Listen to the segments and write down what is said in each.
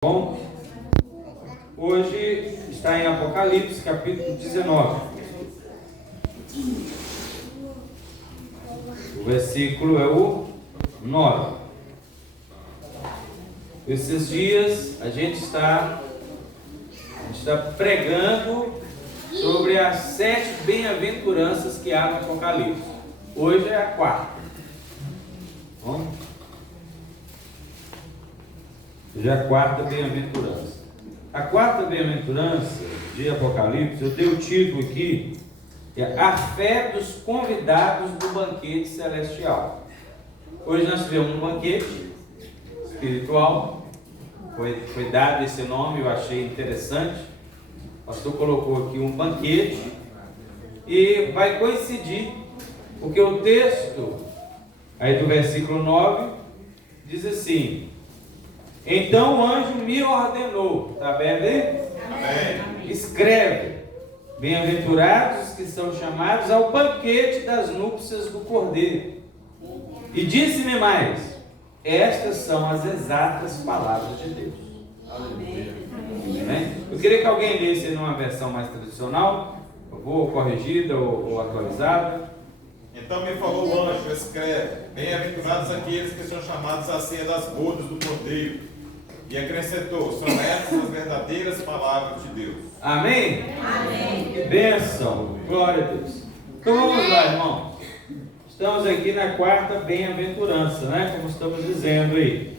Bom, hoje está em Apocalipse, capítulo 19. O versículo é o 9. Esses dias a gente está pregando sobre as 7 bem-aventuranças que há no Apocalipse. Hoje é a 4ª. Bom? Já a 4ª bem-aventurança. A 4ª bem-aventurança de Apocalipse, eu dei o título aqui, que é a fé dos convidados do banquete celestial. Hoje nós tivemos um banquete espiritual, foi dado esse nome, eu achei interessante. O pastor colocou aqui um banquete e vai coincidir, porque o texto aí do versículo 9 diz assim: então o anjo me ordenou, está vendo aí? Amém. Escreve: bem-aventurados que são chamados ao banquete das núpcias do Cordeiro. E disse-me mais: estas são as exatas palavras de Deus. Amém. Amém. Eu queria que alguém lesse numa versão mais tradicional, ou corrigida ou atualizada. Então me falou o anjo: escreve: bem-aventurados aqueles que são chamados à ceia das bodas do Cordeiro. E acrescentou: são essas as verdadeiras palavras de Deus. Amém? Amém. Que bênção, glória a Deus. Então vamos lá, irmão. Estamos aqui na 4ª bem-aventurança, né? Como estamos dizendo aí.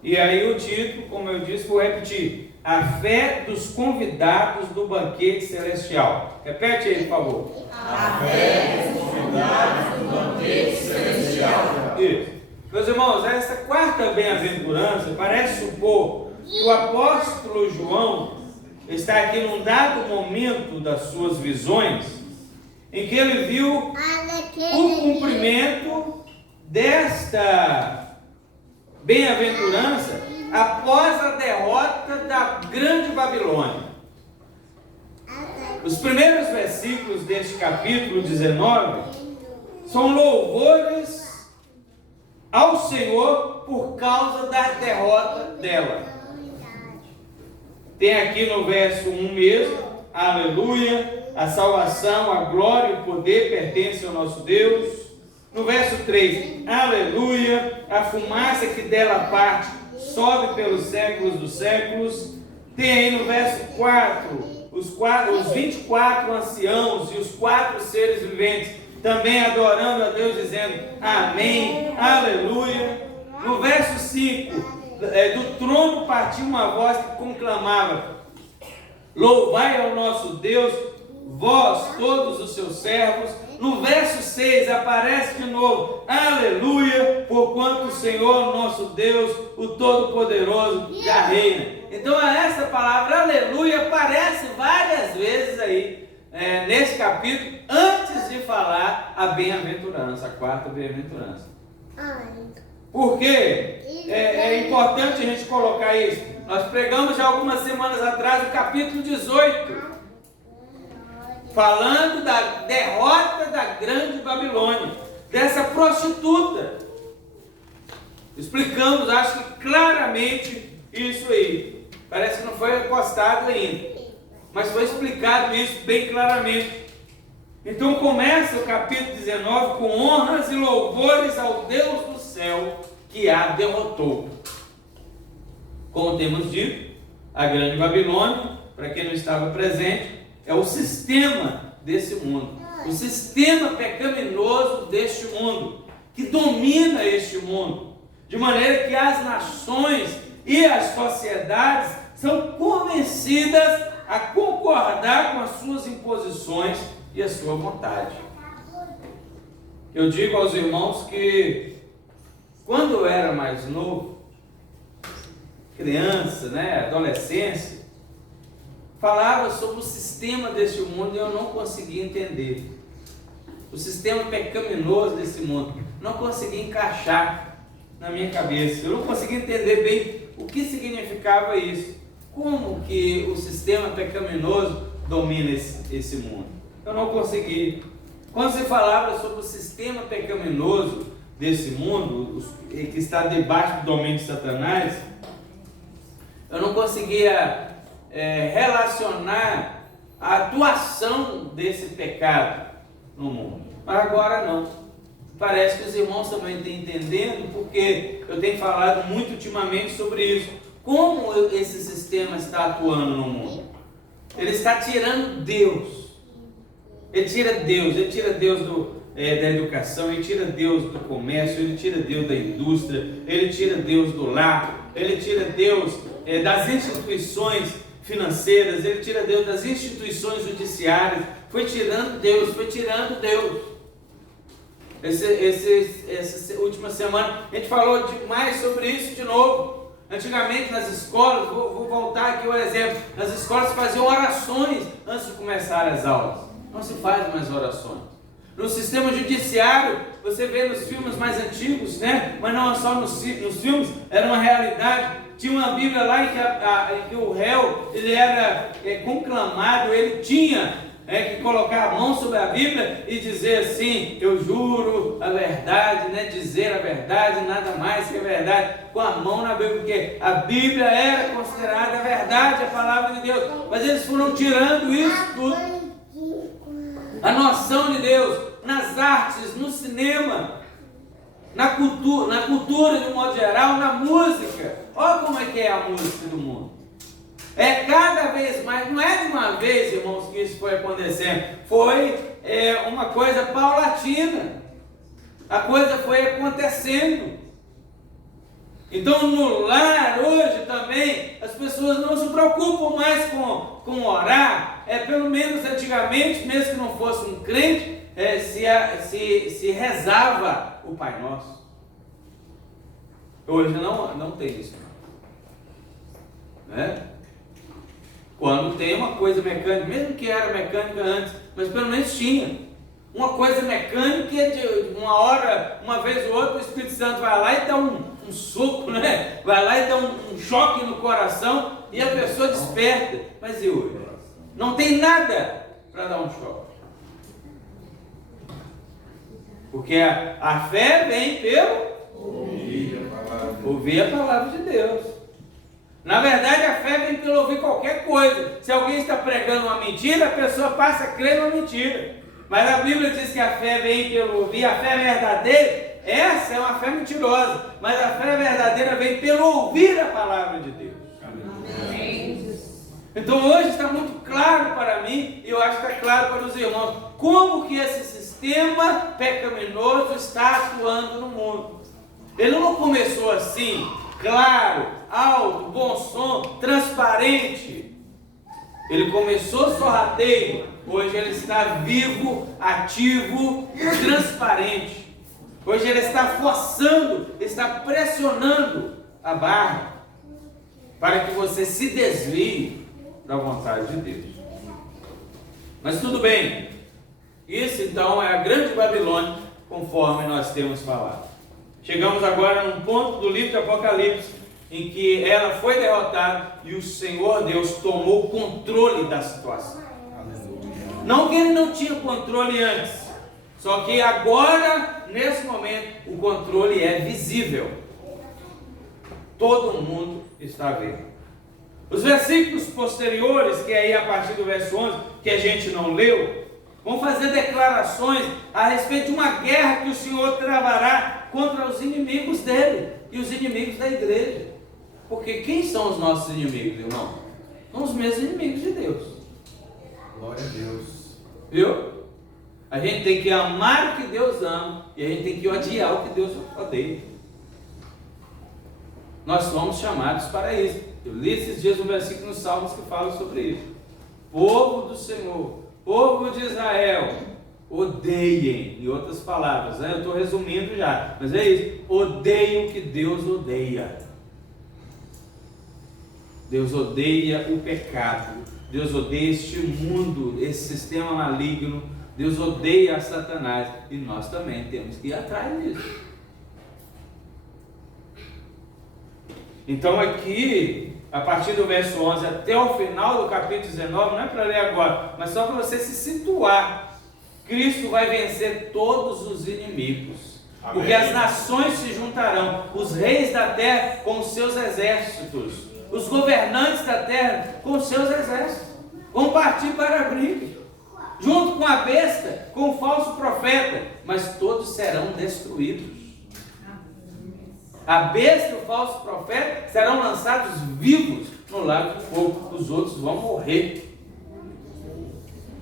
E aí o título, como eu disse, vou repetir: a fé dos convidados do banquete celestial. Repete aí, por favor. A fé dos convidados do banquete celestial. Isso. Meus irmãos, essa 4ª bem-aventurança parece supor que o apóstolo João está aqui num dado momento das suas visões, em que ele viu o cumprimento desta bem-aventurança após a derrota da grande Babilônia. Os primeiros versículos deste capítulo 19 são louvores ao Senhor por causa da derrota dela. Tem aqui no verso 1 mesmo: aleluia, a salvação, a glória e o poder pertencem ao nosso Deus. No verso 3, aleluia, a fumaça que dela parte sobe pelos séculos dos séculos. Tem aí no verso 4, os 24 anciãos e os 4 seres viventes também adorando a Deus, dizendo amém, aleluia. No verso 5, do trono partiu uma voz que conclamava: louvai ao nosso Deus, vós todos os seus servos. No verso 6 aparece de novo: aleluia, porquanto o Senhor nosso Deus, o Todo-Poderoso, já reina. Então essa palavra aleluia aparece várias vezes aí nesse capítulo, antes de falar a bem-aventurança, a 4ª bem-aventurança. Por quê? É importante a gente colocar isso. Nós pregamos já algumas semanas atrás o capítulo 18, falando da derrota da grande Babilônia, dessa prostituta. Explicamos, acho que claramente, isso aí. Parece que não foi postado ainda, mas foi explicado isso bem claramente. Então começa o capítulo 19 com honras e louvores ao Deus do céu que a derrotou. Como temos dito, a grande Babilônia, para quem não estava presente, é o sistema desse mundo, o sistema pecaminoso deste mundo, que domina este mundo, de maneira que as nações e as sociedades são convencidas a concordar com as suas imposições e a sua vontade. Eu digo aos irmãos que quando eu era mais novo, criança, adolescência, falava sobre o sistema deste mundo e eu não conseguia entender. O sistema pecaminoso desse mundo, não conseguia encaixar na minha cabeça. Eu não conseguia entender bem o que significava isso. Como que o sistema pecaminoso domina esse mundo? Eu não consegui. Quando se falava sobre o sistema pecaminoso desse mundo, que está debaixo do domínio de Satanás, eu não conseguia relacionar a atuação desse pecado no mundo. Mas agora não. Parece que os irmãos também estão entendendo, porque eu tenho falado muito ultimamente sobre isso. Como esse sistema está atuando no mundo? Ele está tirando Deus. Ele tira Deus da educação, ele tira Deus do comércio, ele tira Deus da indústria, ele tira Deus do lar, ele tira Deus das instituições financeiras, ele tira Deus das instituições judiciárias, foi tirando Deus. Essa última semana a gente falou demais sobre isso de novo. Antigamente nas escolas, vou voltar aqui o exemplo, nas escolas faziam orações antes de começar as aulas. Não se faz mais orações. No sistema judiciário, você vê nos filmes mais antigos, né? Mas não só nos filmes, era uma realidade. Tinha uma Bíblia lá em que o réu, ele era conclamado, ele tinha que colocar a mão sobre a Bíblia e dizer assim: eu juro a verdade, né? Dizer a verdade, nada mais que a verdade, com a mão na Bíblia, porque a Bíblia era considerada a verdade, a palavra de Deus. Mas eles foram tirando isso tudo. A noção de Deus nas artes, no cinema, na cultura de um modo geral, na música. Olha como é que é a música do mundo. É cada vez mais, não é de uma vez, irmãos, que isso foi acontecendo. Foi uma coisa paulatina. A coisa foi acontecendo. Então no lar hoje também as pessoas não se preocupam mais com orar. Pelo menos antigamente, mesmo que não fosse um crente, se rezava o Pai Nosso. Hoje não tem isso, né? Quando tem uma coisa mecânica, mesmo que era mecânica antes, mas pelo menos tinha uma coisa mecânica, de uma hora, uma vez ou outra, o Espírito Santo vai lá e dá um soco, né? Vai lá e dá um choque no coração e a pessoa desperta. Mas e hoje? Não tem nada para dar um choque. Porque a fé vem pelo ouvir a palavra de Deus. Na verdade, a fé vem pelo ouvir qualquer coisa. Se alguém está pregando uma mentira, a pessoa passa a crer numa mentira. Mas a Bíblia diz que a fé vem pelo ouvir, a fé verdadeira, essa é uma fé mentirosa. Mas a fé verdadeira vem pelo ouvir a palavra de Deus. Amém. Então hoje está muito claro para mim, e eu acho que está claro para os irmãos, como que esse sistema pecaminoso está atuando no mundo. Ele não começou assim, claro, alto, bom som, transparente. Ele começou sorrateiro, hoje ele está vivo, ativo e transparente. Hoje ele está forçando, está pressionando a barra para que você se desvie da vontade de Deus. Mas tudo bem, isso então é a grande Babilônia, conforme nós temos falado. Chegamos agora num ponto do livro de Apocalipse, em que ela foi derrotada e o Senhor Deus tomou o controle da situação. Não que ele não tinha controle antes, só que agora, nesse momento, o controle é visível. Todo mundo está vendo. Os versículos posteriores, que é aí a partir do verso 11, que a gente não leu, vão fazer declarações a respeito de uma guerra que o Senhor travará contra os inimigos dele e os inimigos da igreja. Porque quem são os nossos inimigos, irmão? São os mesmos inimigos de Deus. Glória a Deus. Viu? A gente tem que amar o que Deus ama e a gente tem que odiar o que Deus odeia. Nós somos chamados para isso. Eu li esses dias um versículo nos Salmos que fala sobre isso. Povo do Senhor, povo de Israel, odeiem, em outras palavras, né? Eu estou resumindo já, mas é isso, odeiem o que Deus odeia. Deus odeia o pecado, Deus odeia este mundo, esse sistema maligno, Deus odeia a Satanás, e nós também temos que ir atrás disso. Então aqui, a partir do verso 11 até o final do capítulo 19, não é para ler agora, mas só para você se situar. Cristo vai vencer todos os inimigos. Amém. Porque as nações se juntarão, os reis da terra com os seus exércitos. os governantes da terra com seus exércitos, vão partir para a briga, junto com a besta, com o falso profeta, mas todos serão destruídos. A besta e o falso profeta serão lançados vivos no lago de fogo, os outros vão morrer,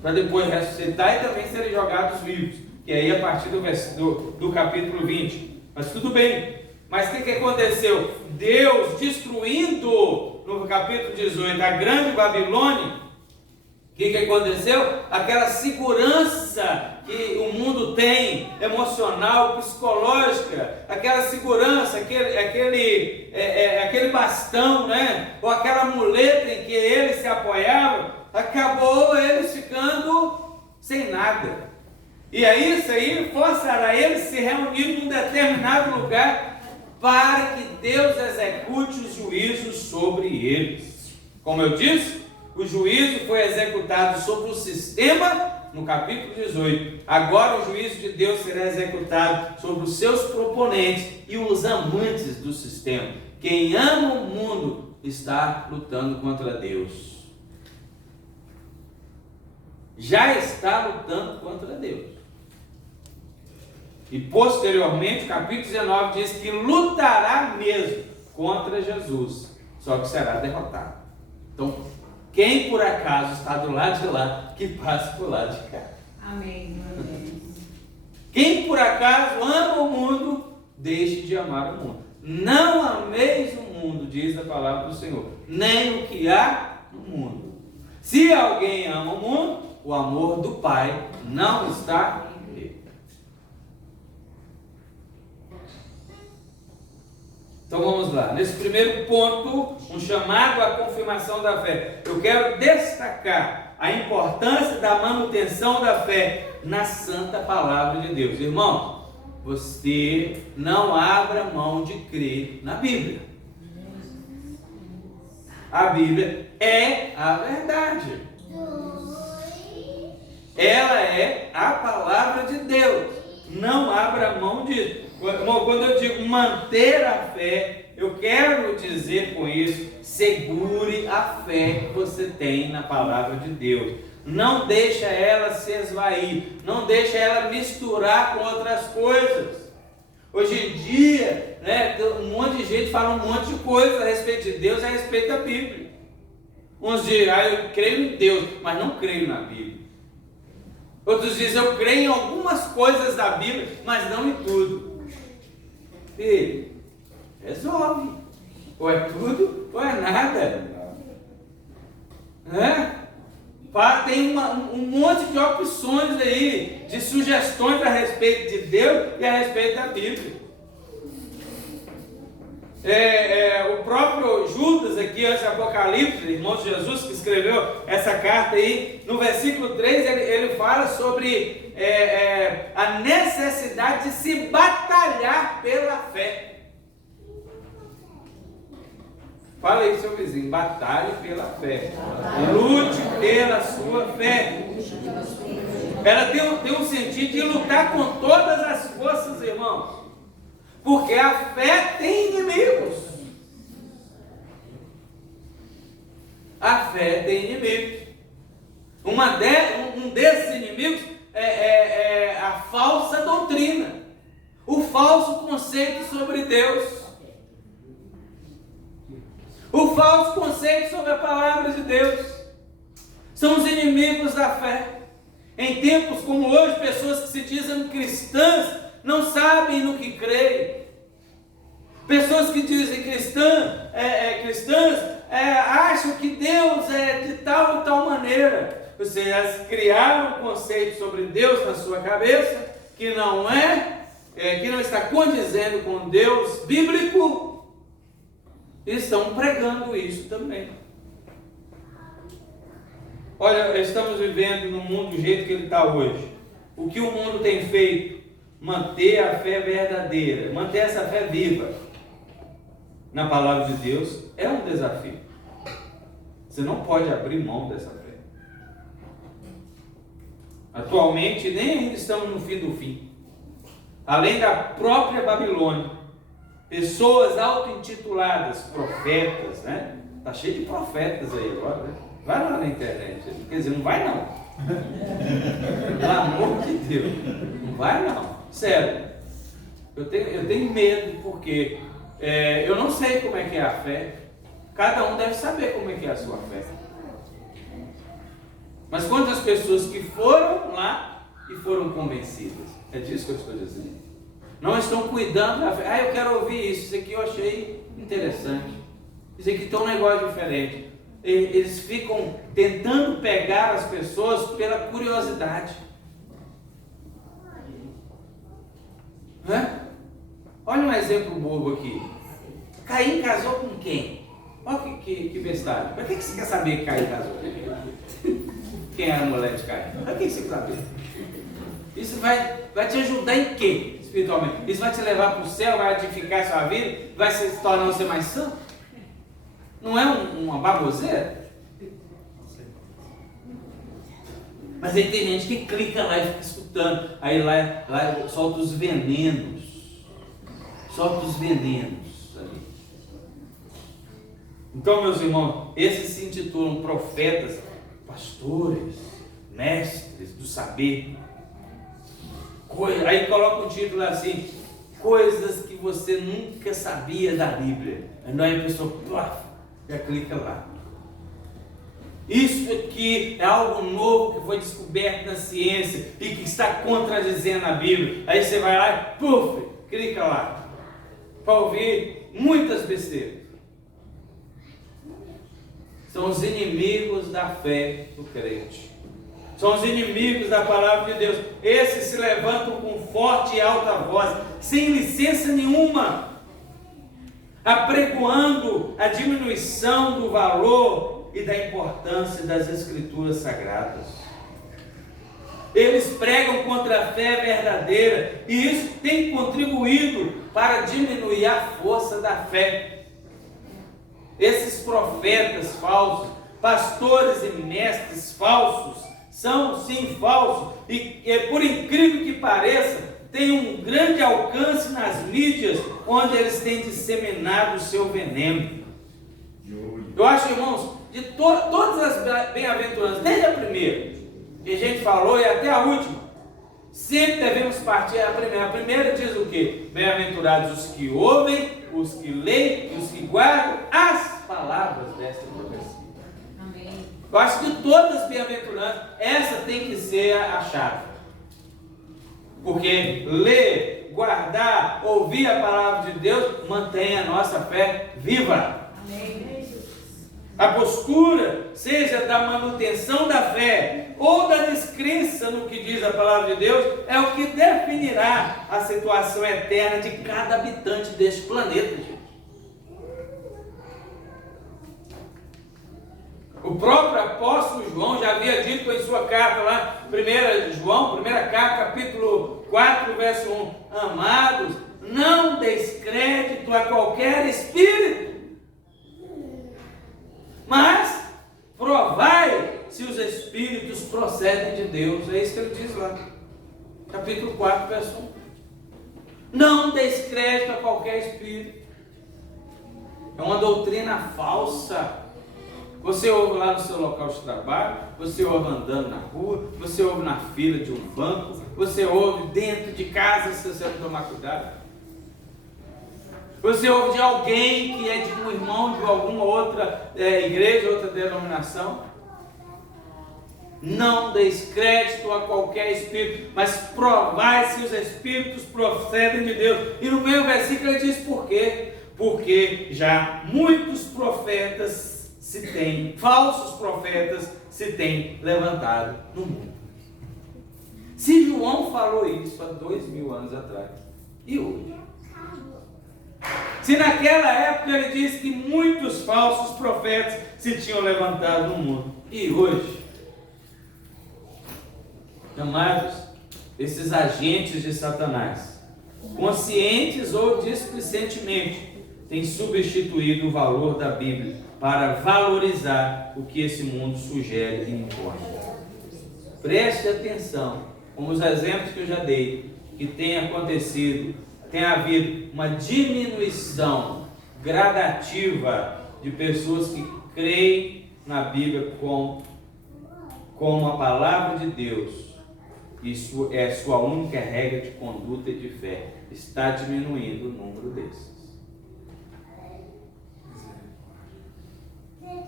para depois ressuscitar e também serem jogados vivos, que aí a partir do capítulo 20. Mas tudo bem, mas o que aconteceu? Deus destruindo no capítulo 18 a grande Babilônia. O que aconteceu? Aquela segurança que o mundo tem, emocional, psicológica, aquela segurança, aquele bastão, né? Ou aquela muleta em que eles se apoiavam, acabou eles ficando sem nada. E aí isso aí forçará eles se reunir num determinado lugar para que Deus execute os juízos sobre eles. Como eu disse, o juízo foi executado sobre o sistema no capítulo 18. Agora o juízo de Deus será executado sobre os seus proponentes e os amantes do sistema. Quem ama o mundo está lutando contra Deus. Já está lutando contra Deus. E posteriormente, o capítulo 19 diz que lutará mesmo contra Jesus, só que será derrotado. Então, quem por acaso está do lado de lá, que passe por lado de cá. Amém. Quem por acaso ama o mundo, deixe de amar o mundo. Não ameis o mundo, diz a palavra do Senhor, nem o que há no mundo. Se alguém ama o mundo, o amor do Pai não está nele. Então vamos lá, nesse primeiro ponto, um chamado à confirmação da fé. Eu quero destacar a importância da manutenção da fé na santa palavra de Deus. Irmão, você não abra mão de crer na Bíblia. A Bíblia é a verdade. Ela é a palavra de Deus. Não abra mão disso. Quando eu digo manter a fé, eu quero dizer com isso, segure a fé que você tem na palavra de Deus. Não deixa ela se esvair, não deixa ela misturar com outras coisas. Hoje em dia, né, um monte de gente fala um monte de coisa a respeito de Deus, a respeito da Bíblia. Uns dizem, eu creio em Deus, mas não creio na Bíblia. Outros dizem, eu creio em algumas coisas da Bíblia, mas não em tudo. Filho, resolve. Ou é tudo, ou é nada. Tem um monte de opções aí, de sugestões a respeito de Deus e a respeito da Bíblia. O próprio Judas aqui, antes do Apocalipse, irmão de Jesus, que escreveu essa carta aí, no versículo 3, ele fala sobre a necessidade de se batalhar pela fé. Fala aí, seu vizinho, batalhe pela fé. Lute pela sua fé. Ela tem um sentido de lutar com todas as forças, irmãos. Porque a fé tem inimigos. A fé tem inimigos. Um desses inimigos é a falsa doutrina. O falso conceito sobre Deus. O falso conceito sobre a palavra de Deus. São os inimigos da fé. Em tempos como hoje, pessoas que se dizem cristãs não sabem no que creem. Pessoas que dizem cristãs acham que Deus é de tal e tal maneira. Ou seja, elas criaram um conceito sobre Deus na sua cabeça que que não está condizendo com Deus bíblico. E estão pregando isso também. Olha, estamos vivendo no mundo do jeito que ele está hoje. O que o mundo tem feito? Manter a fé verdadeira, manter essa fé viva na palavra de Deus é um desafio. Você não pode abrir mão dessa fé. Atualmente, nem ainda estamos no fim do fim. Além da própria Babilônia, pessoas auto-intituladas profetas, Está cheio de profetas aí agora, né? Vai lá na internet. Quer dizer, não vai não. Pelo amor de Deus. Não vai não. Sério. Eu tenho medo porque eu não sei como é que é a fé. Cada um deve saber como é que é a sua fé. Mas quantas pessoas que foram lá e foram convencidas? É disso que eu estou dizendo. Não estão cuidando da fé. Eu quero ouvir isso. Isso aqui eu achei interessante. Isso aqui tem um negócio diferente. Eles ficam tentando pegar as pessoas pela curiosidade. Olha um exemplo bobo aqui. Caim casou com quem? Olha que bestagem. Para que você quer saber que Caim casou? Quem era a mulher de Caim? Para que você quer saber? Isso vai te ajudar em quê? Espiritualmente. Isso vai te levar para o céu, vai edificar a sua vida, vai se tornar você mais santo? Não é uma baboseira? Mas aí tem gente que clica lá e fica escutando. Aí lá solta os venenos. Solta os venenos ali. Então, meus irmãos, esses se intitulam profetas, pastores, mestres do saber. Aí coloca um título assim: coisas que você nunca sabia da Bíblia. Aí a pessoa já clica lá. Isso aqui é algo novo que foi descoberto na ciência e que está contradizendo a Bíblia. Aí você vai lá e clica lá para ouvir muitas besteiras. São os inimigos da fé do crente. São os inimigos da palavra de Deus. Esses se levantam com forte e alta voz, sem licença nenhuma, apregoando a diminuição do valor e da importância das Escrituras Sagradas. Eles pregam contra a fé verdadeira e isso tem contribuído para diminuir a força da fé. Esses profetas falsos, pastores e mestres falsos, são sim falsos e por incrível que pareça, têm um grande alcance nas mídias onde eles têm disseminado o seu veneno. Eu acho, irmãos, de todas as bem-aventuranças, desde a primeira que a gente falou e até a última, sempre devemos partir a primeira. A primeira diz o quê? Bem-aventurados os que ouvem, os que leem e os que guardam as palavras desta profecia. Amém. Eu acho que todas as bem-aventuranças, essa tem que ser a chave. Porque ler, guardar, ouvir a palavra de Deus mantém a nossa fé viva. Amém. A postura, seja da manutenção da fé ou da descrença no que diz a palavra de Deus, é o que definirá a situação eterna de cada habitante deste planeta, gente. O próprio apóstolo João já havia dito em sua carta lá, 1 João, primeira carta, capítulo 4, verso 1, amados, não deis crédito a qualquer espírito, mas provai se os espíritos procedem de Deus. É isso que ele diz lá, capítulo 4, verso 1. Não deis crédito a qualquer espírito. É uma doutrina falsa. Você ouve lá no seu local de trabalho, você ouve andando na rua, você ouve na fila de um banco, você ouve dentro de casa, se você não tomar cuidado. Você ouve de alguém que é de um irmão de alguma outra igreja, outra denominação. Não deis crédito a qualquer espírito, mas provai se os espíritos procedem de Deus. E no meio do versículo ele diz por quê? Porque já muitos profetas falsos profetas se têm levantado no mundo. Se João falou isso há 2000 anos atrás, e hoje? Se naquela época ele disse que muitos falsos profetas se tinham levantado no mundo, e hoje? Amados, esses agentes de Satanás, conscientes ou displicentemente, têm substituído o valor da Bíblia para valorizar o que esse mundo sugere e impõe. Preste atenção, como os exemplos que eu já dei, que tem acontecido, tem havido uma diminuição gradativa de pessoas que creem na Bíblia como a palavra de Deus. Isso é a sua única regra de conduta e de fé. Está diminuindo o número desses.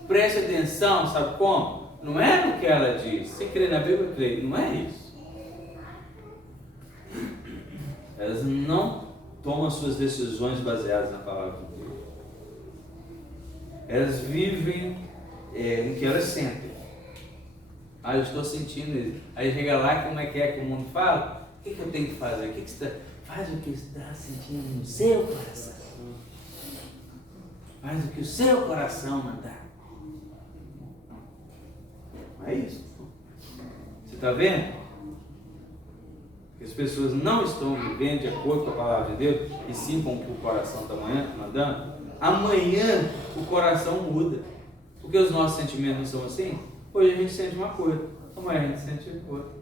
Preste atenção, sabe como? Não é no que ela diz. Você crê na Bíblia, crê. Não é isso. Elas não tomam suas decisões baseadas na palavra de Deus. Elas vivem no que elas sentem. Ah, eu estou sentindo isso. Aí chega lá, como é que o mundo fala? O que eu tenho que fazer? O que você está... Faz o que você está sentindo no seu coração. Faz o que o seu coração mandar. Não é isso. Você está vendo? Que as pessoas não estão vivendo de acordo com a palavra de Deus, e sim com o que o coração está mandando. Amanhã o coração muda. Porque os nossos sentimentos não são assim. Hoje a gente sente uma coisa, amanhã a gente sente outra.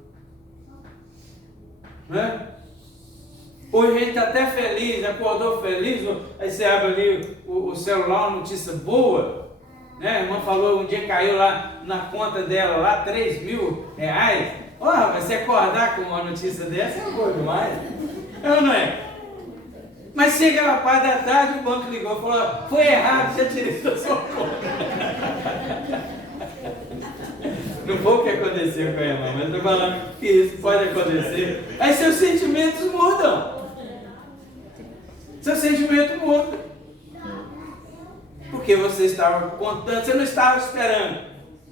Não é? Hoje a gente está até feliz, acordou feliz, aí você abre ali o celular, uma notícia boa, né? A irmã falou, um dia caiu lá na conta dela, lá R$3.000. Mas se acordar com uma notícia dessa é boa demais. É ou não é? Mas chega na parte da tarde, o banco ligou e falou, foi errado, já tirei da sua conta. Não foi o que aconteceu com a irmã, mas estou falando que isso pode acontecer. Aí seus sentimentos mudam. Seu sentimento muda. Porque você estava contando, você não estava esperando.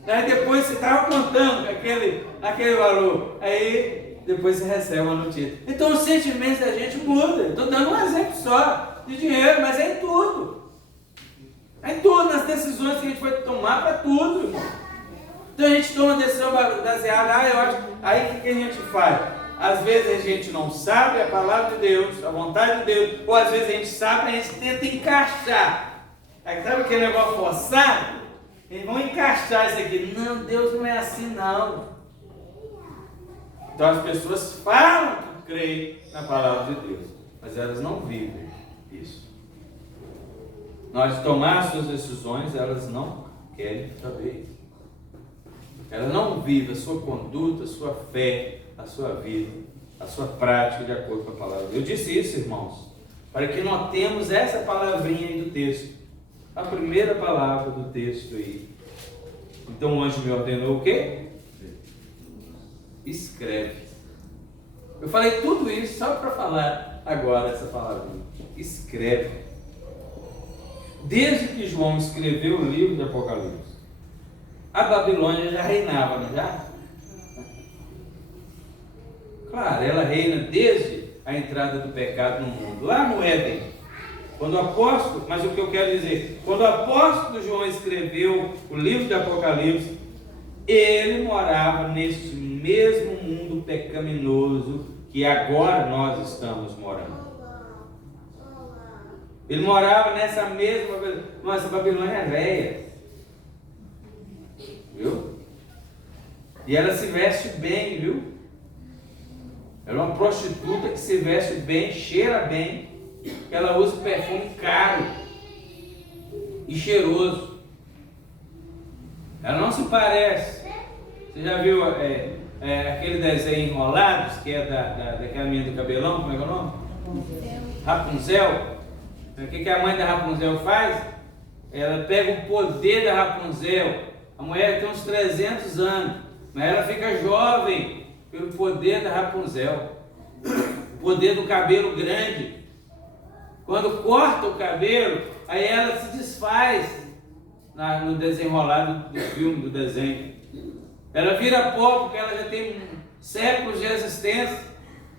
Aí depois você estava contando aquele valor. Aí depois você recebe uma notícia. Então os sentimentos da gente mudam. Estou dando um exemplo só de dinheiro, mas é em tudo. É em tudo, nas decisões que a gente vai tomar para tudo, irmão. Então a gente toma uma decisão baseada, eu acho. Aí o que a gente faz? Às vezes a gente não sabe a palavra de Deus, a vontade de Deus, ou às vezes a gente sabe, a gente tenta encaixar. Aí, sabe aquele negócio forçado? Eles vão encaixar isso aqui. Não, Deus não é assim não. Então as pessoas falam que creem na palavra de Deus, mas elas não vivem isso. Na hora de tomar suas decisões, elas não querem saber isso. Ela não vive a sua conduta, a sua fé, a sua vida, a sua prática de acordo com a palavra. Eu disse isso, irmãos, para que notemos essa palavrinha aí do texto. A primeira palavra do texto aí. Então o anjo me ordenou o quê? Escreve. Eu falei tudo isso só para falar agora essa palavrinha. Escreve. Desde que João escreveu o livro do Apocalipse, a Babilônia já reinava, não já? Claro, ela reina desde a entrada do pecado no mundo, lá no Éden. Quando o apóstolo, mas o que eu quero dizer, quando o apóstolo João escreveu o livro do Apocalipse, ele morava neste mesmo mundo pecaminoso que agora nós estamos morando. Ele morava nessa mesma... Nossa, Babilônia é velha. Viu? E ela se veste bem, viu? Ela é uma prostituta que se veste bem, cheira bem. Ela usa perfume caro e cheiroso. Ela não se parece. Você já viu aquele desenho Enrolados, que é daquela menina do cabelão? Como é que é o nome? Rapunzel. O que a mãe da Rapunzel faz? Ela pega o poder da Rapunzel. A mulher tem uns 300 anos, mas ela fica jovem pelo poder da Rapunzel. O poder do cabelo grande. Quando corta o cabelo, aí ela se desfaz no desenrolado do filme, do desenho. Ela vira pó porque ela já tem séculos de existência.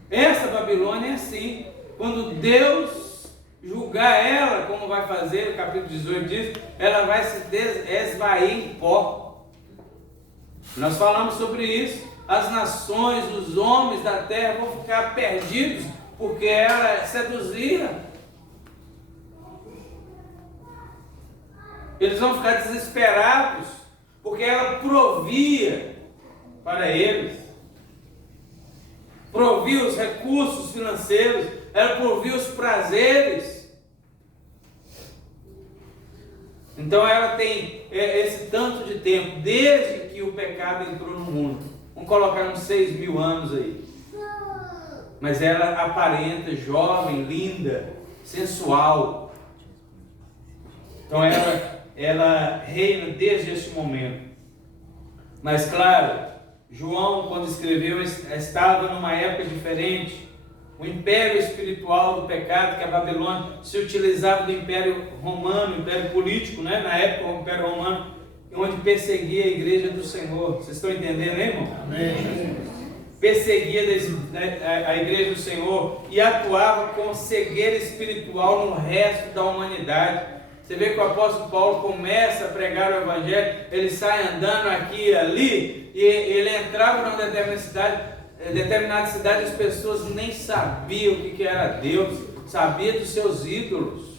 Essa Babilônia é assim. Quando Deus julgar ela, como vai fazer, o capítulo 18 diz, ela vai se esvair em pó. Nós falamos sobre isso. As nações, os homens da terra vão ficar perdidos porque ela seduzia. Eles vão ficar desesperados porque ela provia para eles. Provia os recursos financeiros, ela provia os prazeres. Então ela tem esse tanto de tempo, desde que o pecado entrou no mundo. Vamos colocar uns 6.000 anos aí. Mas ela aparenta jovem, linda, sensual. Então ela reina desde esse momento. Mas claro, João, quando escreveu, estava numa época diferente. O império espiritual do pecado, que a Babilônia se utilizava do império romano, império político, né? Na época o império romano, onde perseguia a igreja do Senhor. Vocês estão entendendo, né, irmão? Amém. Perseguia a igreja do Senhor e atuava com cegueira espiritual no resto da humanidade. Você vê que o apóstolo Paulo começa a pregar o evangelho, ele sai andando aqui e ali, e ele entrava numa determinada cidade, as pessoas nem sabiam o que era Deus, sabia dos seus ídolos.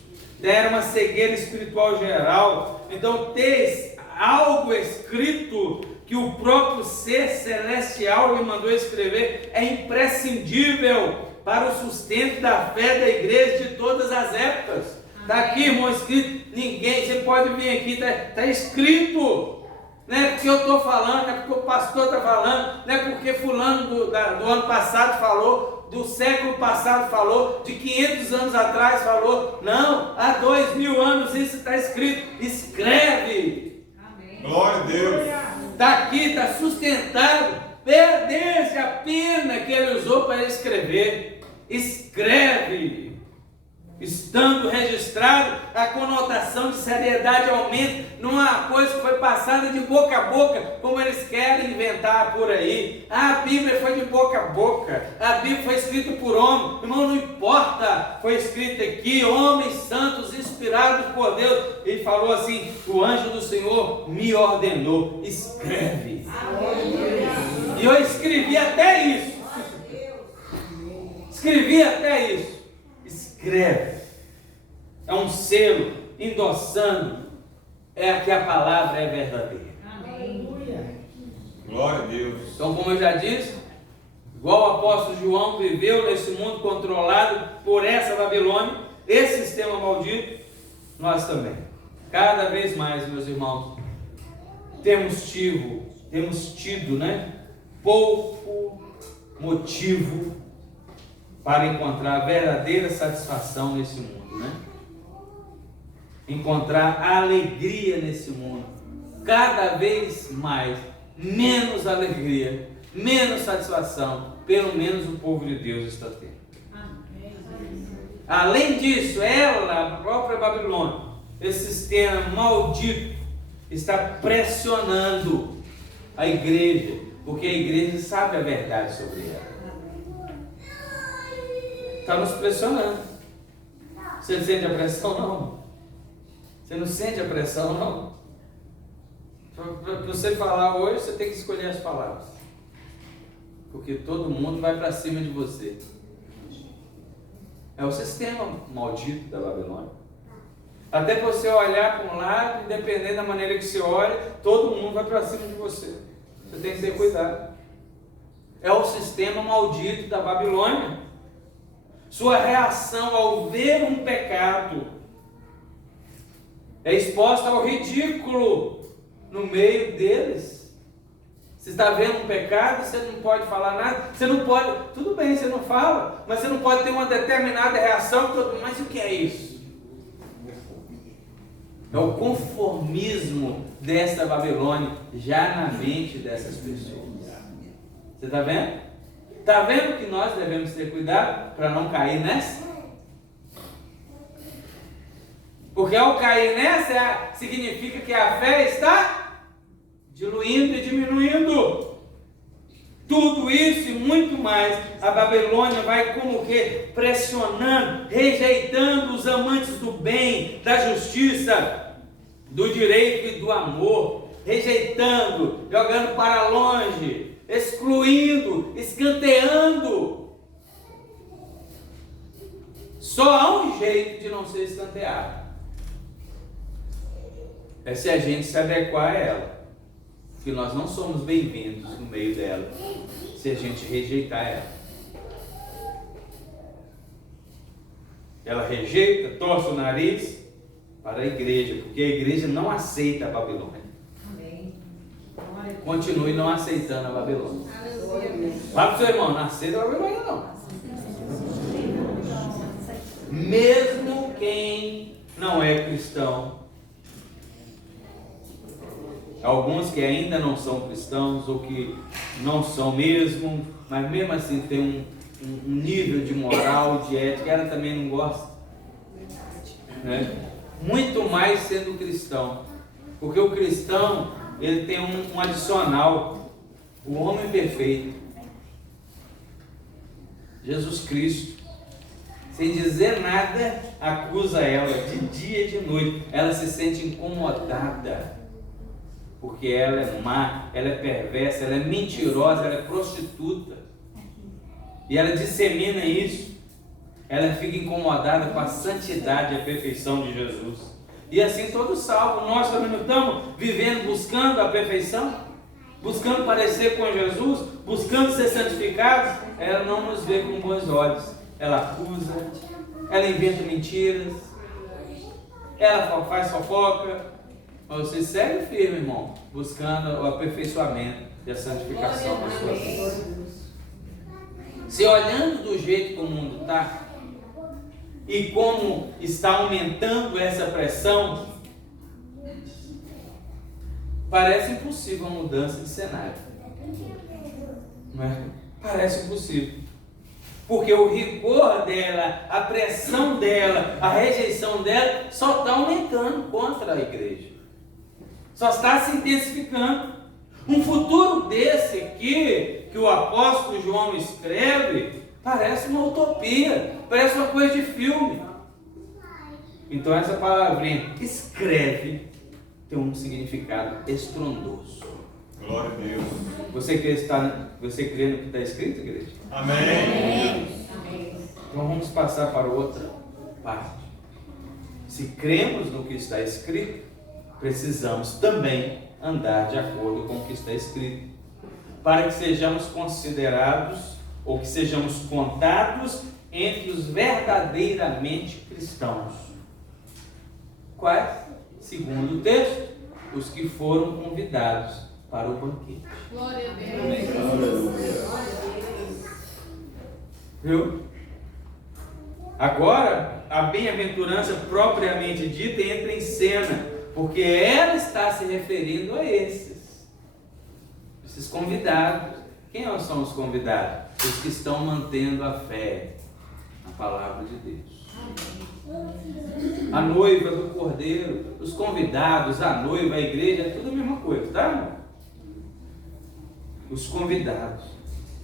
Era uma cegueira espiritual geral. Então ter algo escrito que o próprio ser celestial lhe mandou escrever é imprescindível para o sustento da fé da igreja de todas as épocas. Está aqui, irmão, escrito. Ninguém, você pode vir aqui, está escrito. Não é porque eu estou falando, não é porque o pastor está falando, não é porque fulano do ano passado falou, do século passado falou, de 500 anos atrás falou. Não, há 2.000 anos isso está escrito. Escreve. Amém. Glória a Deus. Está aqui, está sustentado desde a pena que ele usou para escrever. Escreve. Estando registrado, a conotação de seriedade aumenta. Não é uma coisa que foi passada de boca a boca, como eles querem inventar por aí. A Bíblia foi de boca a boca, a Bíblia foi escrita por homem. Irmão, não importa, foi escrita aqui, homens santos, inspirados por Deus. Ele falou assim: o anjo do Senhor me ordenou, escreve. E eu escrevi até isso. Escrevi até isso. Escreve. É um selo endossando que a palavra é verdadeira. Amém. Glória a Deus. Então, como eu já disse, igual o apóstolo João viveu nesse mundo controlado por essa Babilônia, esse sistema maldito, nós também. Cada vez mais, meus irmãos, temos tido, pouco motivo para encontrar verdadeira satisfação nesse mundo, Encontrar alegria nesse mundo. Cada vez mais, menos alegria, menos satisfação, pelo menos o povo de Deus está tendo. Além disso, a própria Babilônia, esse sistema maldito, está pressionando a igreja, porque a igreja sabe a verdade sobre ela. Está nos pressionando. Você sente a pressão? Não. Você não sente a pressão? Não. Para você falar hoje, você tem que escolher as palavras. Porque todo mundo vai para cima de você. É o sistema maldito da Babilônia. Até que você olhar para um lado, independente da maneira que você olha, todo mundo vai para cima de você. Você tem que ter cuidado. É o sistema maldito da Babilônia. Sua reação ao ver um pecado é exposta ao ridículo no meio deles. Você está vendo um pecado, você não pode falar nada, você não pode, tudo bem, você não fala, mas você não pode ter uma determinada reação, mas o que é isso? É o conformismo dessa Babilônia já na mente dessas pessoas. Você está vendo? Está vendo que nós devemos ter cuidado para não cair nessa? Porque ao cair nessa, significa que a fé está diluindo e diminuindo. Tudo isso e muito mais, a Babilônia vai como que pressionando, rejeitando os amantes do bem, da justiça, do direito e do amor, rejeitando, jogando para longe, excluindo, escanteando. Só há um jeito de não ser escanteado. É se a gente se adequar a ela. Porque nós não somos bem-vindos no meio dela se a gente rejeitar ela. Ela rejeita, torce o nariz, para a igreja, porque a igreja não aceita a Babilônia. Continue não aceitando a Babilônia. Fala para o seu irmão, não aceita a Babilônia não. Mesmo quem não é cristão, alguns que ainda não são cristãos ou que não são mesmo, mas mesmo assim tem um nível de moral, de ética, ela também não gosta, né? Muito mais sendo cristão, porque o cristão ele tem um adicional, o homem perfeito, Jesus Cristo, sem dizer nada, acusa ela de dia e de noite. Ela se sente incomodada, porque ela é má, ela é perversa, ela é mentirosa, ela é prostituta, e ela dissemina isso. Ela fica incomodada com a santidade e a perfeição de Jesus. E assim todos salvos. Nós também não estamos vivendo buscando a perfeição, buscando parecer com Jesus, buscando ser santificados. Ela não nos vê com bons olhos. Ela acusa, ela inventa mentiras, ela faz fofoca. Mas você segue firme, irmão, buscando o aperfeiçoamento e a santificação da sua vida. Se olhando do jeito que o mundo está, e como está aumentando essa pressão, parece impossível a mudança de cenário. Não é? Parece impossível. Porque o rigor dela, a pressão dela, a rejeição dela, só está aumentando contra a igreja. Só está se intensificando. Um futuro desse aqui, que o apóstolo João escreve, parece uma utopia, parece uma coisa de filme. Então essa palavrinha escreve tem um significado estrondoso. Glória a Deus. Você crê no que está escrito, igreja? Amém. Então vamos passar para outra parte. Se cremos no que está escrito, precisamos também andar de acordo com o que está escrito, para que sejamos considerados ou que sejamos contados entre os verdadeiramente cristãos. Quais? Segundo o texto, os que foram convidados para o banquete. Glória a Deus. Viu? Agora, a bem-aventurança propriamente dita entra em cena, porque ela está se referindo a esses convidados. Quem são os convidados? Os que estão mantendo a fé na palavra de Deus. A noiva do Cordeiro, os convidados, a noiva, a igreja, é tudo a mesma coisa, tá, irmão? Os convidados.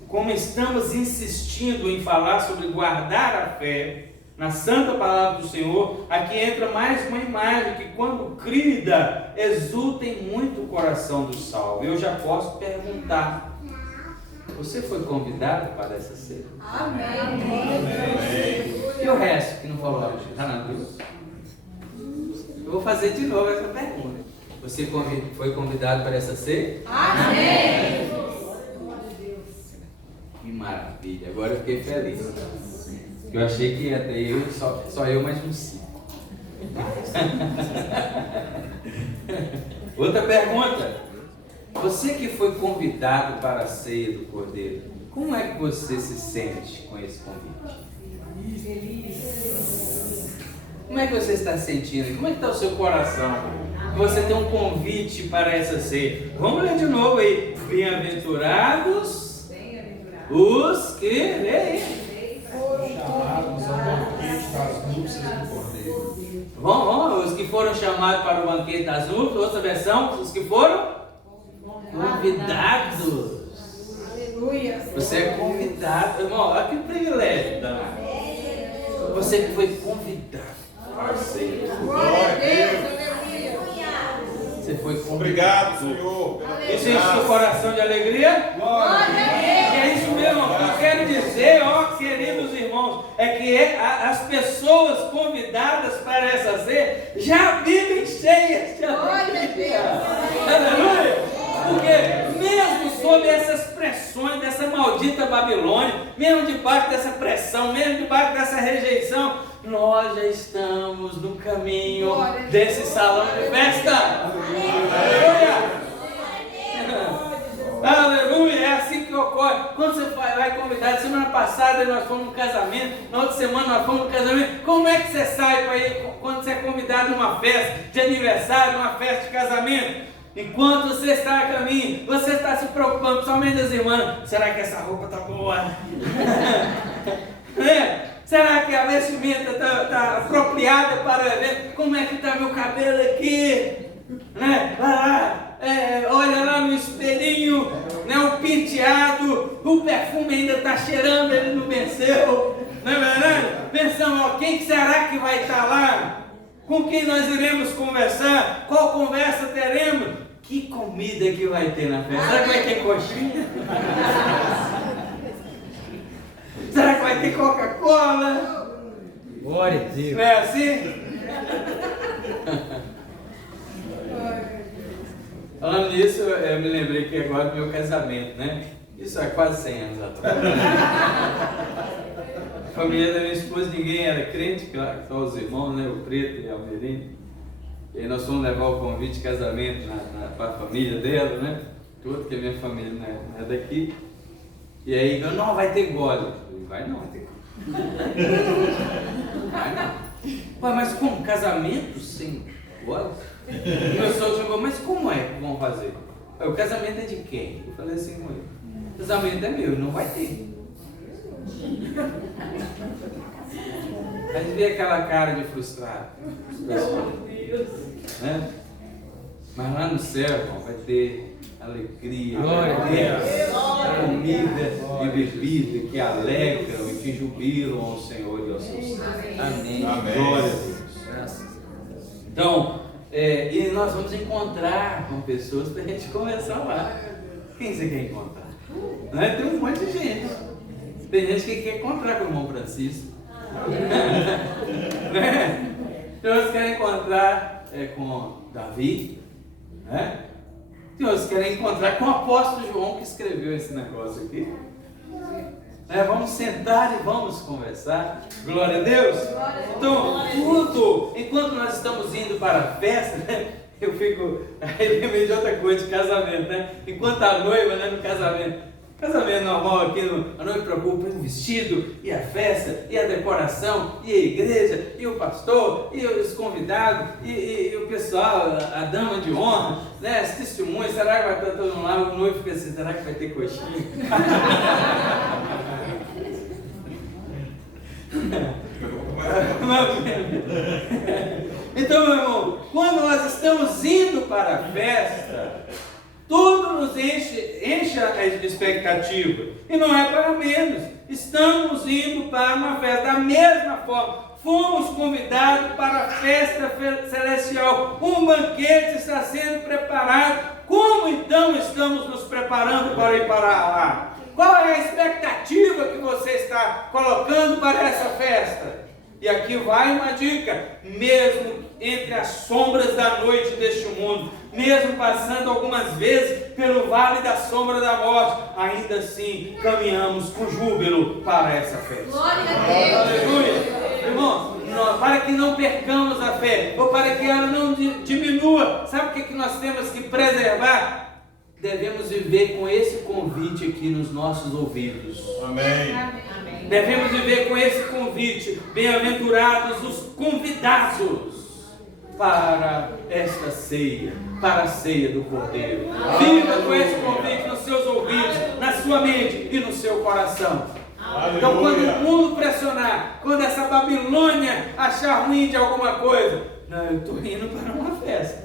Como estamos insistindo em falar sobre guardar a fé na santa palavra do Senhor, aqui entra mais uma imagem que, quando crida, exulta em muito o coração do salvo. Eu já posso perguntar: você foi convidado para essa ceia? Amém. E o resto que não falou? Está na cruz? Eu vou fazer de novo essa pergunta. Você foi convidado para essa ceia? Amém. Que maravilha, agora eu fiquei feliz. Eu achei que ia ter só eu mais uns 5. Outra pergunta. Você que foi convidado para a ceia do Cordeiro, como é que você se sente com esse convite? Como é que você está sentindo? Como é que está o seu coração? Você tem um convite para essa ceia. Vamos ler de novo aí. Bem-aventurados os que Foram chamados ao banquete das núpcias do Cordeiro. Vamos, os que foram chamados para o banquete das núpcias. Outra versão, os que foram convidados. Aleluia. Você é convidado, irmão. Olha que privilégio, danado. Você que foi convidado para a ceia. Glória a Deus. Aleluia. Você foi convidado. Obrigado, Senhor. Isso enche o coração de alegria? Glória a Deus. É isso mesmo. O que eu quero dizer, ó, queridos irmãos, é que as pessoas convidadas para essa ceia já vivem cheias de alegria. Aleluia. Porque mesmo sob essas pressões dessa maldita Babilônia, mesmo debaixo dessa pressão, mesmo debaixo dessa rejeição, nós já estamos no caminho desse salão de festa. Aleluia! Aleluia! É assim que ocorre. Quando você vai convidar, semana passada nós fomos no casamento, na outra semana nós fomos no casamento. Como é que você sai para ir quando você é convidado numa festa de aniversário, numa festa de casamento? Enquanto você está a caminho, você está se preocupando, principalmente das irmãs. Será que essa roupa está boa? Será que a vestimenta está apropriada para o evento? Como é que está meu cabelo aqui? Vai lá, olha lá no espelhinho, o penteado, o perfume ainda está cheirando, ele não venceu. Não é verdade? Pensamos, quem será que vai estar lá? Com quem nós iremos conversar? Qual conversa teremos? Que comida que vai ter na festa? Será que vai ter coxinha? Será que vai ter Coca-Cola? Glória a Deus. Não é assim? Falando nisso, eu me lembrei que agora do meu casamento, né? Isso há quase 100 anos atrás. A família da minha esposa, ninguém era crente, claro, só os irmãos, né? O Preto e a Almerine. E aí nós fomos levar o convite de casamento para a família dela, né? Tudo que a minha família não é daqui. E aí, não, vai ter gole. Eu falei, vai não ter gole. Vai não. Ué, mas como? Casamento sem gole? O pessoal chegou, mas como é que vão fazer? O casamento é de quem? Eu falei assim com ele, o casamento é meu, não vai ter. A gente vê aquela cara de frustrado. Né? Mas lá no céu, irmão, vai ter alegria, glória a Deus, comida e bebida que alegram e que jubilam ao Senhor e aos seus filhos. Amém. Amém. Glória a Deus. Então, e nós vamos encontrar com pessoas para a gente conversar lá. Quem você quer encontrar? Né? Tem um monte de gente. Tem gente que quer encontrar com o irmão Francisco. Né? Tem outros que querem encontrar com Davi. Né? Tem outros que querem encontrar com o apóstolo João, que escreveu esse negócio aqui. Vamos sentar e vamos conversar. Glória a Deus. Então, tudo, enquanto nós estamos indo para a festa, né, eu fico, aí lembrei de outra coisa, de casamento, né? Enquanto a noiva, né, no casamento normal aqui, a noiva preocupa o vestido, e a festa, e a decoração, e a igreja, e o pastor, e os convidados, e o pessoal, a dama de honra, né, as testemunhas, será que vai estar todo mundo lá? O noivo fica assim, será que vai ter coxinha? Então, meu irmão, quando nós estamos indo para a festa, tudo nos enche a expectativa, e não é para menos. Estamos indo para uma festa da mesma forma. Fomos convidados para a festa celestial. Um banquete está sendo preparado. Como então estamos nos preparando para ir para lá? Qual é a expectativa que você está colocando para essa festa? E aqui vai uma dica: mesmo entre as sombras da noite deste mundo, mesmo passando algumas vezes pelo vale da sombra da morte, ainda assim caminhamos com júbilo para essa festa. Glória a Deus. Aleluia. Irmãos, para que não percamos a fé, ou para que ela não diminua, sabe o que nós temos que preservar? Devemos viver com esse convite aqui nos nossos ouvidos. Amém. Devemos viver com esse convite. Bem-aventurados os convidados para esta ceia, para a ceia do Cordeiro. Viva com esse convite nos seus ouvidos, na sua mente e no seu coração. Então, quando o mundo pressionar, quando essa Babilônia achar ruim de alguma coisa, não, eu estou indo para uma festa.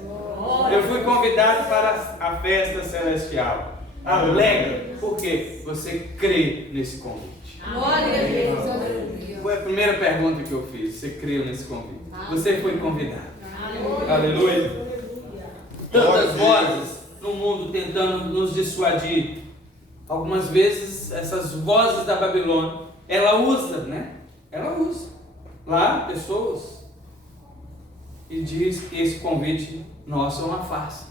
Eu fui convidado para a festa celestial. Alegre, porque você crê nesse convite. Glória a Deus. Foi a primeira pergunta que eu fiz. Você creu nesse convite? Você foi convidado. Aleluia. Tantas vozes no mundo tentando nos dissuadir. Algumas vezes essas vozes da Babilônia, ela usa, né? Ela usa lá pessoas e diz que esse convite nosso é uma farsa,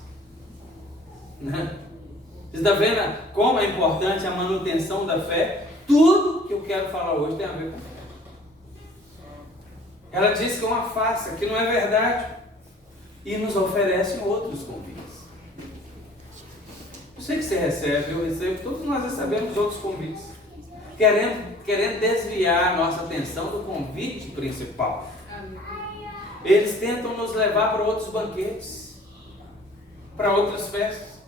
né? Você está vendo como é importante a manutenção da fé? Tudo que eu quero falar hoje tem a ver com fé. Ela diz que é uma farsa, que não é verdade. E nos oferecem outros convites. Eu sei que você recebe, eu recebo, todos nós recebemos outros convites. Querendo desviar a nossa atenção do convite principal. Eles tentam nos levar para outros banquetes, para outras festas.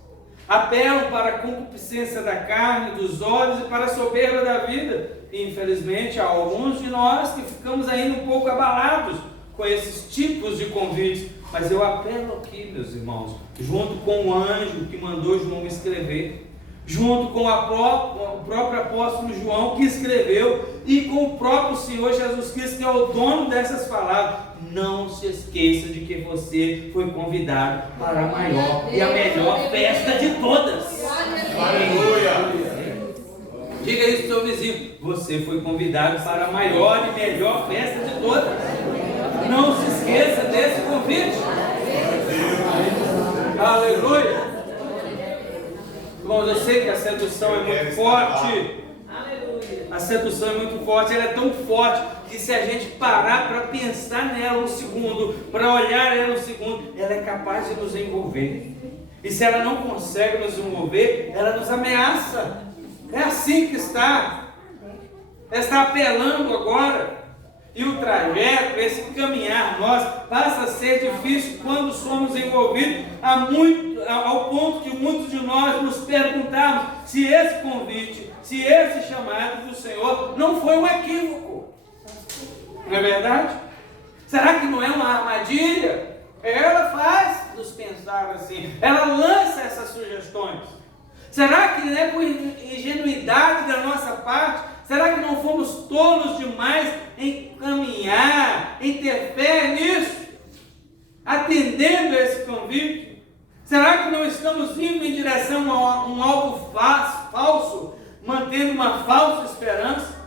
Apelam para a concupiscência da carne, dos olhos e para a soberba da vida. E infelizmente há alguns de nós que ficamos ainda um pouco abalados com esses tipos de convites. Mas eu apelo aqui, meus irmãos, junto com o anjo que mandou João escrever, junto com o próprio apóstolo João que escreveu, e com o próprio Senhor Jesus Cristo, que é o dono dessas palavras. Não se esqueça de que você foi convidado para a maior e a melhor festa de todas. Aleluia! Diga isso para o seu vizinho: você foi convidado para a maior e melhor festa de todas. Não se esqueça desse convite. Aleluia! Irmãos, eu sei que a sedução é muito forte. A sedução é muito forte, ela é tão forte que se a gente parar para pensar nela um segundo, para olhar ela um segundo, ela é capaz de nos envolver. E se ela não consegue nos envolver, ela nos ameaça. É assim que está. Ela está apelando agora. E o trajeto, esse caminhar nosso, passa a ser difícil quando somos envolvidos ao ponto que muitos de nós nos perguntamos se esse convite, se esse chamado do Senhor não foi um equívoco. Não é verdade? Será que não é uma armadilha? Ela faz nos pensar assim. Ela lança essas sugestões. Será que não é por ingenuidade da nossa parte? Será que não fomos tolos demais em caminhar, em ter fé nisso? Atendendo a esse convite? Será que não estamos indo em direção a um algo falso, mantendo uma falsa esperança?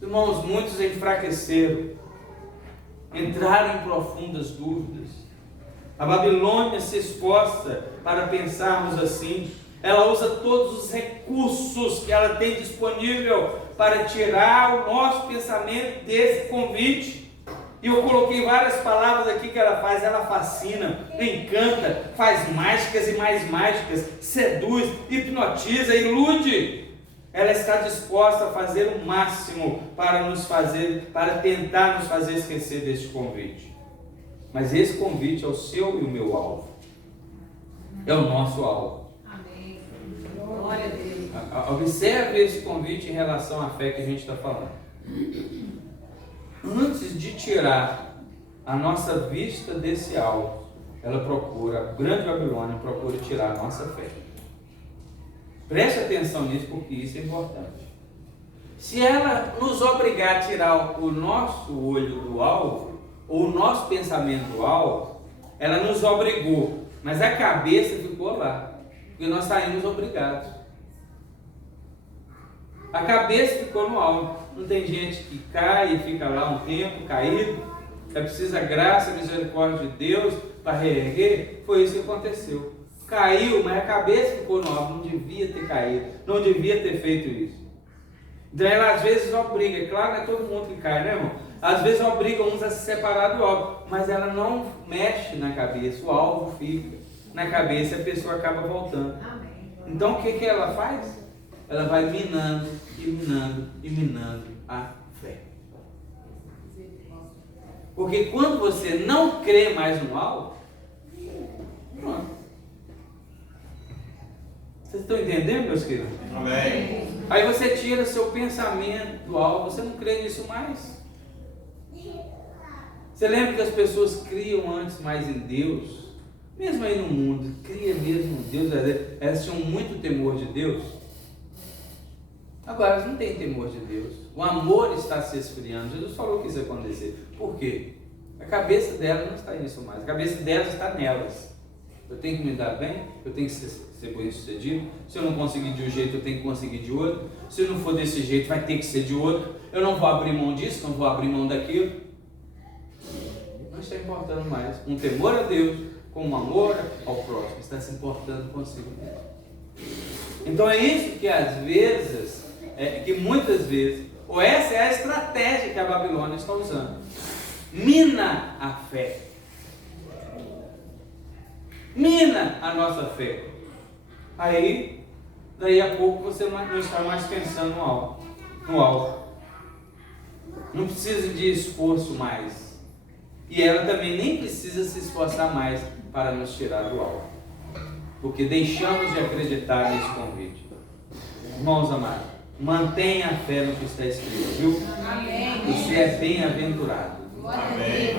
Irmãos, muitos enfraqueceram, entraram em profundas dúvidas. A Babilônia se esforça para pensarmos assim. Ela usa todos os recursos que ela tem disponível para tirar o nosso pensamento desse convite. E eu coloquei várias palavras aqui que ela faz. Ela fascina, encanta, faz mágicas e mais mágicas, seduz, hipnotiza, ilude. Ela está disposta a fazer o máximo para tentar nos fazer esquecer deste convite. Mas esse convite é o seu e o meu alvo. É o nosso alvo. Glória a Deus. Observe esse convite em relação à fé que a gente está falando. Antes de tirar a nossa vista desse alvo, a grande Babilônia procura tirar a nossa fé. Preste atenção nisso, porque isso é importante. Se ela nos obrigar a tirar o nosso olho do alvo, ou o nosso pensamento do alvo, ela nos obrigou, mas a cabeça ficou lá, porque nós saímos obrigados. A cabeça ficou no alvo. Não tem gente que cai e fica lá um tempo caído. É preciso a graça e a misericórdia de Deus para reerguer. Foi isso que aconteceu. Caiu, mas a cabeça ficou no alvo. Não devia ter caído, não devia ter feito isso. Então ela às vezes obriga. É claro, não é todo mundo que cai, né, irmão? Às vezes obriga uns a se separar do alvo, mas ela não mexe na cabeça. O alvo fica na cabeça e a pessoa acaba voltando. Então o que ela faz? Ela vai minando e minando e minando a fé. Porque quando você não crê mais no alvo, pronto. Vocês estão entendendo, meus queridos? Amém. Aí você tira seu pensamento do alvo, você não crê nisso mais. Você lembra que as pessoas criam antes mais em Deus? Mesmo aí no mundo, cria mesmo em Deus. Elas tinham muito temor de Deus. Agora elas não têm temor de Deus. O amor está se esfriando. Jesus falou que isso ia acontecer. Por quê? A cabeça delas não está nisso mais. A cabeça delas está nelas. Eu tenho que me dar bem, eu tenho que ser bem sucedido. Se eu não conseguir de um jeito, eu tenho que conseguir de outro. Se não for desse jeito, vai ter que ser de outro. Eu não vou abrir mão disso, não vou abrir mão daquilo. Não está importando mais. Um temor a Deus com um amor ao próximo. Está se importando consigo mesmo. Então é isso que às vezes, que muitas vezes, ou essa é a estratégia que a Babilônia está usando. mina a fé. Mina a nossa fé. Aí, daí a pouco você não está mais pensando no alvo. Não precisa de esforço mais. E ela também nem precisa se esforçar mais para nos tirar do alvo. Porque deixamos de acreditar nesse convite. Irmãos amados, mantenha a fé no que está escrito, viu? Amém. Você é bem-aventurado. Amém.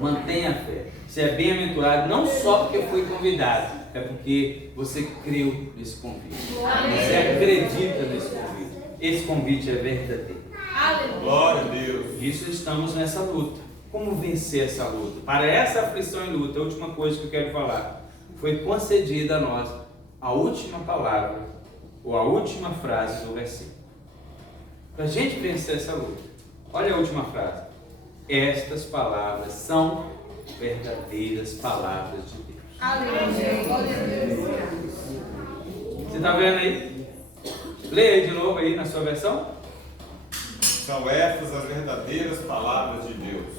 Mantenha a fé. Você é bem-aventurado não só porque foi convidado, é porque você creu nesse convite. Você acredita nesse convite. Esse convite é verdadeiro. Glória a Deus. Isso estamos nessa luta. Como vencer essa luta? Para essa aflição e luta, a última coisa que eu quero falar, foi concedida a nós a última palavra, ou a última frase do versículo. Para a gente vencer essa luta, olha a última frase. Estas palavras são verdadeiras palavras de Deus. Você está vendo aí? Leia de novo aí na sua versão. São estas as verdadeiras palavras de Deus.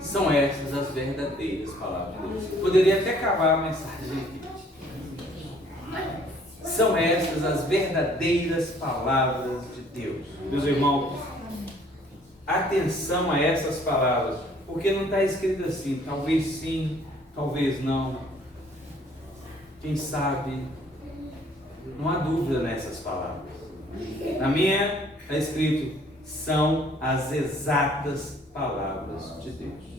São essas as verdadeiras palavras de Deus. Poderia até acabar a mensagem aqui. São essas as verdadeiras palavras de Deus. Meus irmãos, atenção a essas palavras, porque não está escrito assim, talvez sim, talvez não. Quem sabe, não há dúvida nessas palavras. Na minha está escrito, são as exatas palavras de Deus.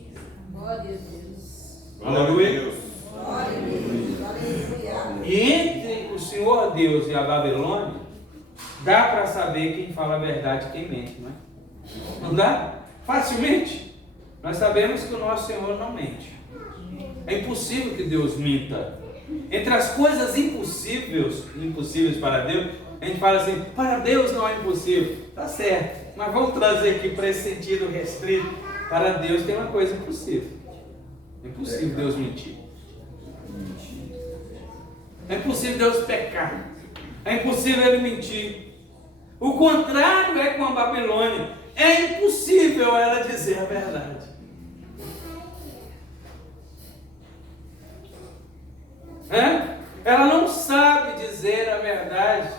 Glória a Deus. Glória a Deus. Glória a Deus. Aleluia. E entre o Senhor Deus e a Babilônia, dá para saber quem fala a verdade e quem mente, não é? Não dá? Facilmente. Nós sabemos que o nosso Senhor não mente. É impossível que Deus minta. Entre as coisas impossíveis para Deus, a gente fala assim, para Deus não é impossível. Tá certo, mas vamos trazer aqui para esse sentido restrito. Para Deus tem uma coisa impossível. É impossível Deus mentir. É impossível Deus pecar. É impossível Ele mentir. O contrário é com a Babilônia. É impossível ela dizer a verdade. Ela não sabe dizer a verdade.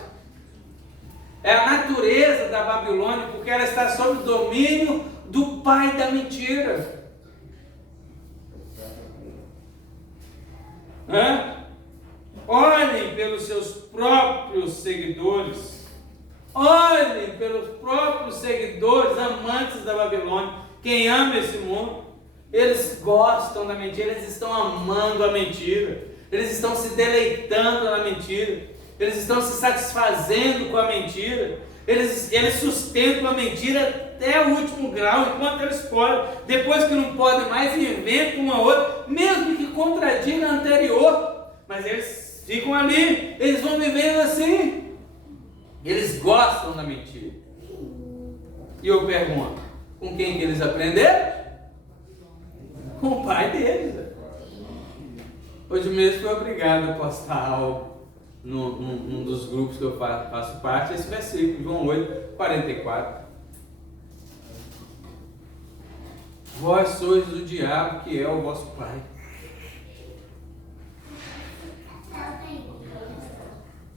É a natureza da Babilônia, porque ela está sob o domínio do pai da mentira. Olhem pelos seus próprios seguidores. Olhem pelos próprios seguidores, amantes da Babilônia. Quem ama esse mundo, eles gostam da mentira, eles estão amando a mentira. Eles estão se deleitando na mentira. Eles estão se satisfazendo com a mentira. Eles sustentam a mentira até o último grau, enquanto eles podem. Depois que não podem mais, inventam uma outra, mesmo que contradiga a anterior. Mas eles ficam ali, eles vão vivendo assim. Eles gostam da mentira. E eu pergunto, com quem que eles aprenderam? Com o pai deles. Hoje mesmo fui obrigado a postar algo num dos grupos que eu faço parte, esse versículo, João 8, 44. Vós sois do diabo, que é o vosso pai.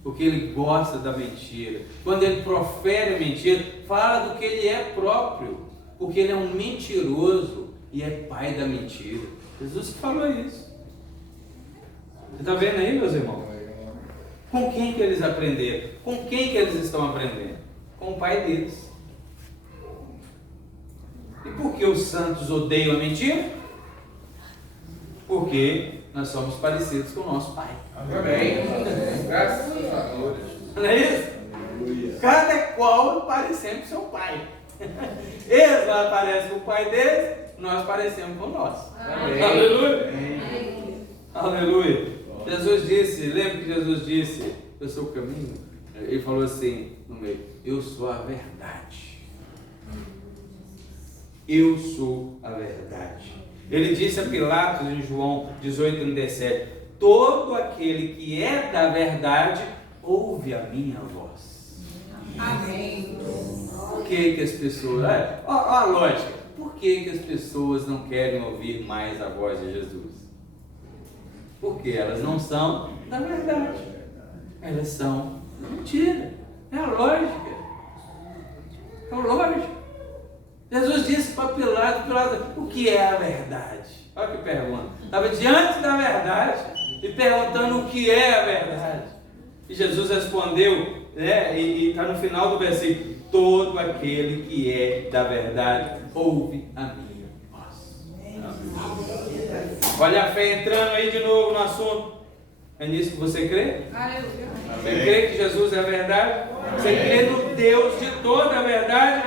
Porque ele gosta da mentira. Quando ele profere a mentira, fala do que ele é próprio. Porque ele é um mentiroso e é pai da mentira. Jesus falou isso. Você está vendo aí, meus irmãos? Com quem que eles aprenderam? Com quem que eles estão aprendendo? Com o pai deles. E por que os santos odeiam a mentira? Porque nós somos parecidos com o nosso pai. Amém. Graças a Deus. Não é isso? Cada qual parecemos com seu pai. Eles lá parecem com o pai deles, nós parecemos com o nosso. Amém. Aleluia. Amém. Aleluia. Jesus disse, lembra que Jesus disse, eu sou o caminho? Ele falou assim no meio, eu sou a verdade. Eu sou a verdade. Ele disse a Pilatos em João 18:37, todo aquele que é da verdade, ouve a minha voz. Amém. Por que as pessoas... Olha a lógica. Por que as pessoas não querem ouvir mais a voz de Jesus? Porque elas não são da verdade. Elas são da mentira. É a lógica. É a lógica. Jesus disse para Pilato, o que é a verdade? Olha que pergunta. Estava diante da verdade e perguntando o que é a verdade. E Jesus respondeu, e está no final do versículo: todo aquele que é da verdade ouve a minha voz. Olha a fé entrando aí de novo no assunto. É nisso que você crê? Você crê que Jesus é a verdade? Você crê no Deus de toda a verdade?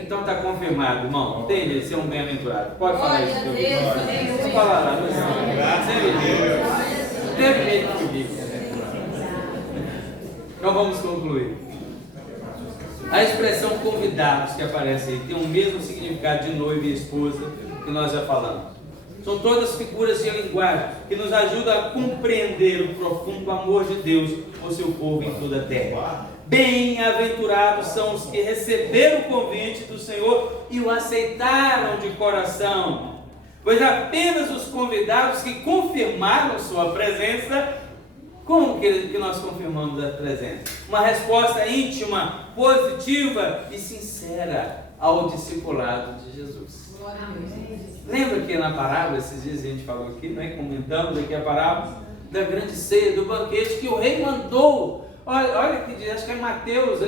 Então está confirmado, irmão. Tem jeito de ser um bem-aventurado. Pode falar isso. Pode falar lá. Não teve jeito comigo. Então vamos concluir. A expressão convidados que aparece aí tem o mesmo significado de noiva e esposa que nós já falamos. São todas figuras de linguagem que nos ajudam a compreender o profundo amor de Deus por seu povo em toda a terra. Bem-aventurados são os que receberam o convite do Senhor e o aceitaram de coração, pois apenas os convidados que confirmaram sua presença. Como que nós confirmamos a presença? Uma resposta íntima, positiva e sincera ao discipulado de Jesus. Lembra que na parábola, esses dias a gente falou aqui, comentamos aqui a parábola da grande ceia, do banquete que o rei mandou. Olha que diz, acho que é Mateus,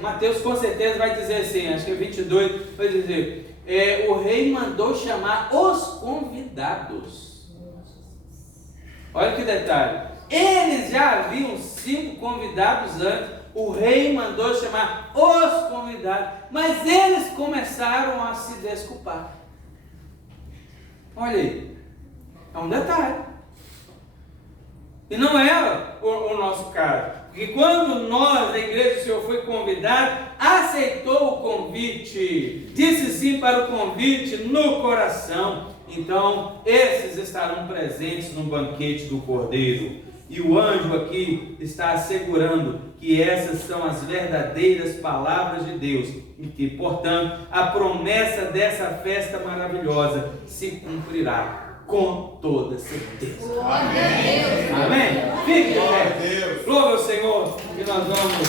Mateus com certeza vai dizer assim, acho que é 22, vai dizer, o rei mandou chamar os convidados. Olha que detalhe. Eles já haviam sido convidados antes, o rei mandou chamar os convidados, mas eles começaram a se desculpar. Olha aí, é um detalhe. E não era o nosso caso, porque quando nós, a igreja do Senhor, foi convidado, aceitou o convite, disse sim para o convite no coração, então esses estarão presentes no banquete do Cordeiro. E o anjo aqui está assegurando que essas são as verdadeiras palavras de Deus e que, portanto, a promessa dessa festa maravilhosa se cumprirá com toda certeza. Amém. Amém? Fique de pé. Louve o Senhor e nós vamos